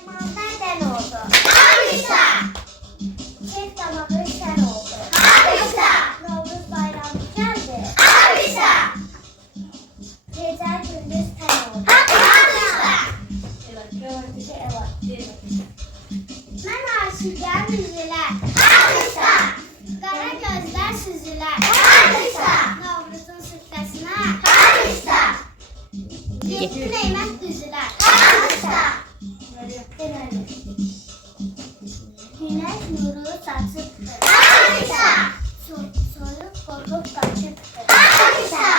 Nereden oldu? Alkışla. Çift damağı sen oldu. Alkışla. Novruz bayramı geldi. Alkışla. Gece gündüz sen oldu. Alkışla. Ben aşıklar müziler. Alkışla. Kara gözler süzüler. Alkışla. Novruzun süfrəsina. Alkışla. Yetkin eymət düzülər. Alkışla. Güneş nuru saçıptır. Alkışla. Soyup korkup kaçıptır. Alkışla.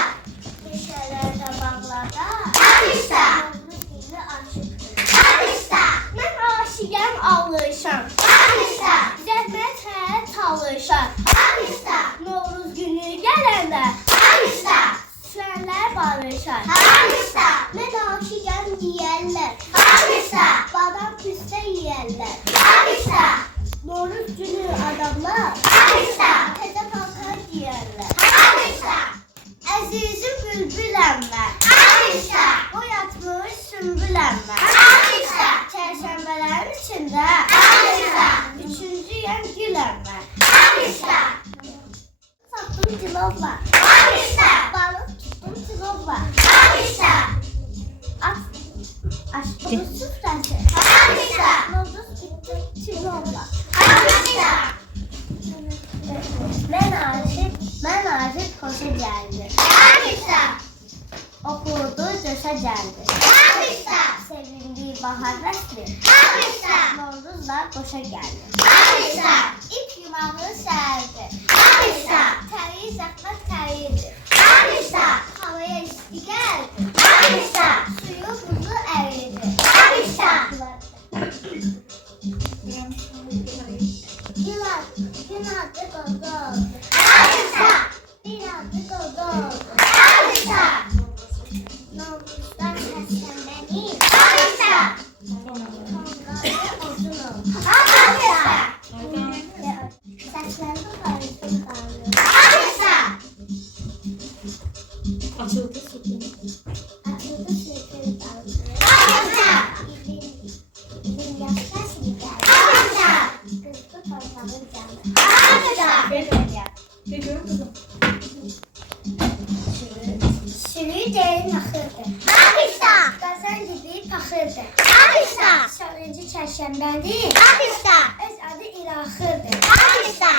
Köşelerde bağlarda. Alkışla. Novruz günü aşıqdır. Alkışla. Mən aşiqəm ağlayışam. Alkışla. Zəhmət həyat çalışam. Alkışla. Novruz günü gələndə Alkışla. düşənlər barışar. Alkışla. Mən aşiqəm yeyərlər. Alkışla. Badam püstə yeyərlər. Alkışla. Novruz günü adamlar Alkışla. təzə paltar giyərlər. Alkışla. Əzizim bülbüləm mən. Alkışla. Oyatmış sümbüləm mən. Alkışla. Çərşənbələrin içində Alkışla. üçüncüyəm güləm mən. Alkışla. Satdım cilovla. Alkışla. Balıq tuttum cilovla. Alkışla. Aşkımın süfrəsi. Alkışla. Novruz bitdi cilovla. Alkışla. Mən aşıq xoşa gəldi. Alkışla. Oxudu, coşa gəldi. Alkışla. Sevindi bahar rəsmi. Alkışla. Novruzla qoşa gəldi. Alkışla. İp yumağı sərdi. Alkışla. Təri zəhmət təridir. Alkışla. Havaya isti gəldi. Alkışla. Suyu buzu əridi. Alkışla. Gün adı qozu oldu. Alkışla. Bir adı qozu oldu. Alkışla. Novruzdan səslən bəni. Alkışla. Tonqalı uzun oldu. Alkışla. Səsləndi qarışın qarlı. Alkışla. Açıldı sütun. Açıldı sürtün qarlı. Alkışla. İlin yaşlar silgəli. Alkışla. Qızdı torpağın canı. Alkışla. Ne görün kızım? Sürüyü derin axırdı. Alkışla. Qazan gibi paxırdı. Alkışla. Sonuncu çərşənbəli Alkışla. öz adı İlaxırdı. Alkışla.